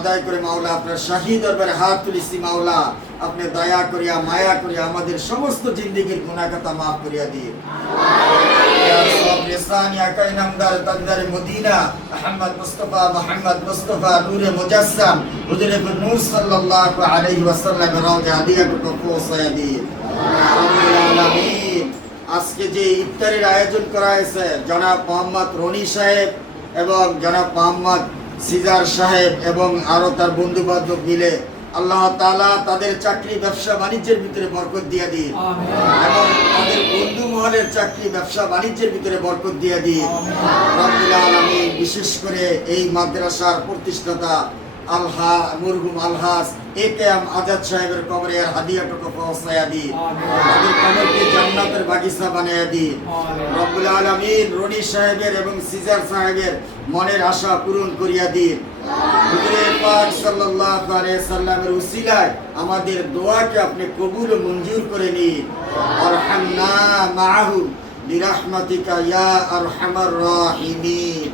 আদায় করে মাওলা আপনার শাহী দরবারে হাত তুলিছি মাওলা, আপনি দয়া করিয়া মায়া করিয়া আমাদের সমস্ত জিন্দেগীর গুনাহ খাতা মাফ করিয়া দিন। মদিনা আহমদ মুস্তাফা মোহাম্মদ মুস্তাফা নূরে মুজাসসাম হুজুরে নূর সাল্লাল্লাহু আলাইহি ওয়াসাল্লাম রওজা হাদিয়াতুল পৌঁছায়া দিন। আজকে যে ইফতারের আয়োজন করা হয়েছে জনাব মোহাম্মদ রনি সাহেব এবং জনাব মোহাম্মদ সিজার সাহেব এবং আরো তার বন্ধু বান্ধব মিলে আল্লাহ তাআলা তাদের চাকরি ব্যবসা বাণিজ্যের ভিতরে বরকত দিয়ে দিন এবং তাদের বন্ধু মহলের চাকরি ব্যবসা বাণিজ্যের ভিতরে বরকত দিয়ে দিন রব্বুল আলামিন। বিশেষ করে এই মাদ্রাসার প্রতিষ্ঠাতা আলহা মুরহুম আলহাস একেএম আজাদ সাহেবের কবরে আর হাদিয়াটুকু পৌঁছায়া দিন, তাদের কবরকে জান্নাতের বাগিচা বানায়া দিন রব্বুল আলামিন। রনি সাহেবের এবং সিজার সাহেবের মনের আশা পূরণ করিয়া দিন। হুজুরে পাক সাল্লাল্লাহু আলাইহি সাল্লামের উসিলায় আমাদের দোয়াকে আপনি কবুল ও মঞ্জুর করে নিন। আরহামনা মাআহু বিরহমাতিকা ইয়া আরহামার রাহিমিন।